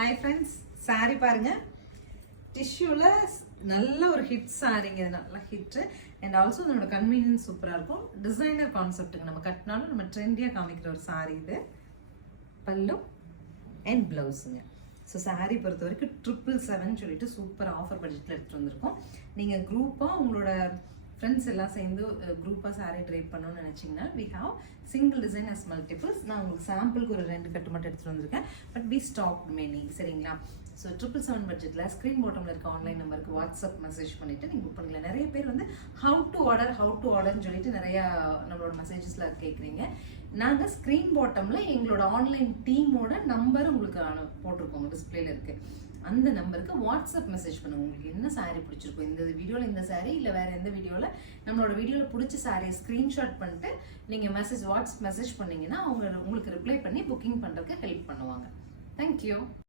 Hi friends, sorry பாருங்க. டிஷ்யூல நல்ல ஒரு ஹிட் சாரிங்க, நல்ல ஹிட். அண்ட் ஆல்சோ அதோட கன்வீனியன்ஸ் சூப்பராக இருக்கும். டிசைனர் கான்செப்ட்டுங்க, நம்ம கட்டினாலும் நம்ம ட்ரெண்டியாக காமிக்கிற ஒரு சாரி இது. பல்லு அண்ட் ப்ளவுஸுங்க. ஸோ சாரீ பொறுத்த வரைக்கும் 777 சொல்லிட்டு சூப்பர் ஆஃபர் பட்ஜெட்டில் எடுத்துகிட்டு வந்திருக்கோம். நீங்கள் குரூப்பாக உங்களோட ஃப்ரெண்ட்ஸ் எல்லாம் சேர்ந்து குரூப்பாக சாரீ ட்ரைப் பண்ணணும்னு நினச்சிங்கன்னா we have single design as multiples. நான் உங்களுக்கு சாம்பிளுக்கு ஒரு 2 கட்டு மட்டும் எடுத்துகிட்டு வந்திருக்கேன். பட் வி ஸ்டாக் மெனி, சரிங்களா? ஸோ 777 பட்ஜெட்டில் ஸ்க்ரீன் பாட்டமில் இருக்க ஆன்லைன் நம்பருக்கு வாட்ஸ்அப் மெசேஜ் பண்ணிவிட்டு நீங்கள் புக் பண்ணிக்கலாம். நிறைய பேர் வந்து ஹவு டு ஆர்டர்னு சொல்லிட்டு நிறையா நம்மளோட மெசேஜஸில் கேட்குறீங்க. நாங்கள் ஸ்க்ரீன் பாட்டமில் எங்களோட ஆன்லைன் டீமோட நம்பர் உங்களுக்கு போட்டிருக்கோங்க, டிஸ்பிளேல இருக்குது. அந்த நம்பருக்கு வாட்ஸ்அப் மெசேஜ் பண்ணுங்க. உங்களுக்கு என்ன சாரீ பிடிச்சிருக்கும், இந்த வீடியோவில் இந்த சாரீ இல்லை வேறு எந்த வீடியோவில் நம்மளோட வீடியோவில் பிடிச்ச சாரியை ஸ்க்ரீன்ஷாட் பண்ணிட்டு நீங்கள் வாட்ஸ்அப் மெசேஜ் பண்ணிங்கன்னா அவங்க உங்களுக்கு ரிப்ளை பண்ணி புக்கிங் பண்ணுறதுக்கு ஹெல்ப் பண்ணுவாங்க. தேங்க்யூ.